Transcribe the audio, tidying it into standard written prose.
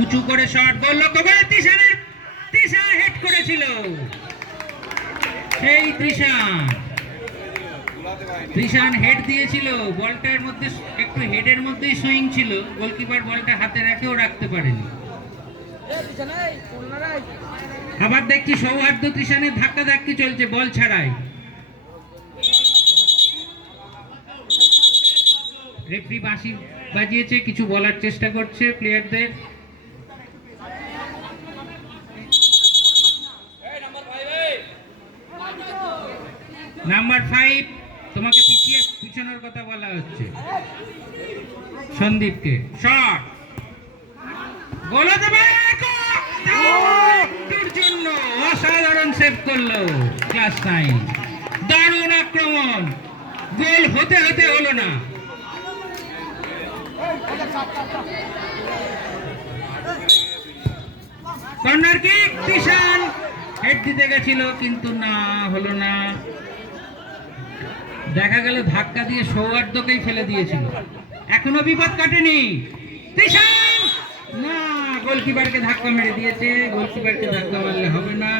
উঁচু করে শট, গোল লক্ষ্য করে তৃষা হেড করেছিল। সেই তৃষান হেড দিয়েছিল, বলটার মধ্যে একটু হেডের মধ্যেই সুইং ছিল, গোলকিপার বলটা হাতে রাখেও রাখতে পারেনি। আবার দেখছি সৌহার্দ্য তৃষানের ধাক্কা ধাক্কি চলছে বল ছাড়াই। রেফারি বাঁশি বাজিয়েছে, কিছু বলার চেষ্টা করছে প্লেয়ারদের। নাম্বার 5 তোমাকে পিছনের কথা বলা হচ্ছে, সন্দীপকে। শট, গোল হতে পারে জন্য, অসাধারণ সেভ করলো ক্লাস 9। দারুণ আক্রমণ, গোল হতে হতে হলো না। কর্নার কিক, তৃষান হেড দিতে গেছিল কিন্তু না, হলো না। দেখা গেল ধাক্কা দিয়ে সৌহার্দ্যকেই ফেলে দিয়েছিল। এখনো বিপদ কাটেনি। তৃষান না, গোলকিপারকে ধাক্কা মেরে দিয়েছে। গোলকিপারকে ধাক্কা মারলে হবে না।